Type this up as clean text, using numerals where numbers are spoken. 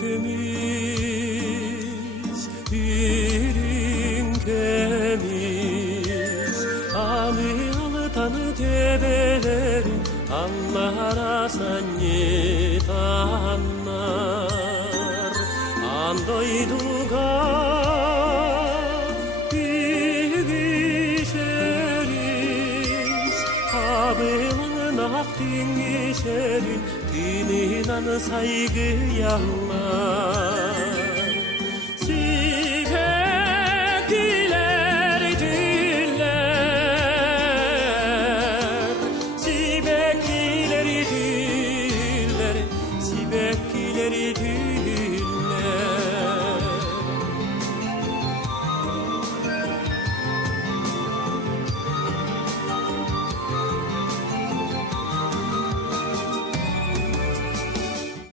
temiz, irin temiz. Anı tanı tebelerin anlara sanyet anlar. Andoyduga bilgişeriz, abımın aktin geçerin, dininden saygı yallar.